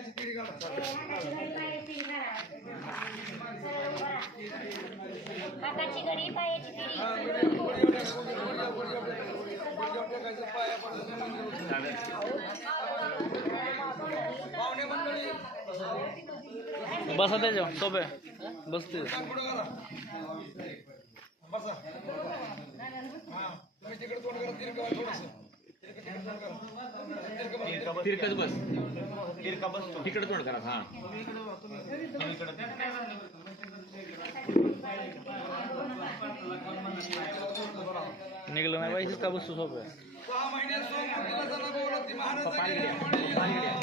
किडी घाला हाताची घडी पायाची घडी पाहुणे मंडळी बसा त्याच्या सोपे बसते बसा हा तुम्ही तिकडे तोंड करा थोडंसं. तिरकं तिकडे तोंड करा. तिरकं बसा. बस बस तिकडे तोंड करा हा निघलं नाही पाहिजे का बसू सोपे जरा बोलत ती महाराजांनी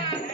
Yeah.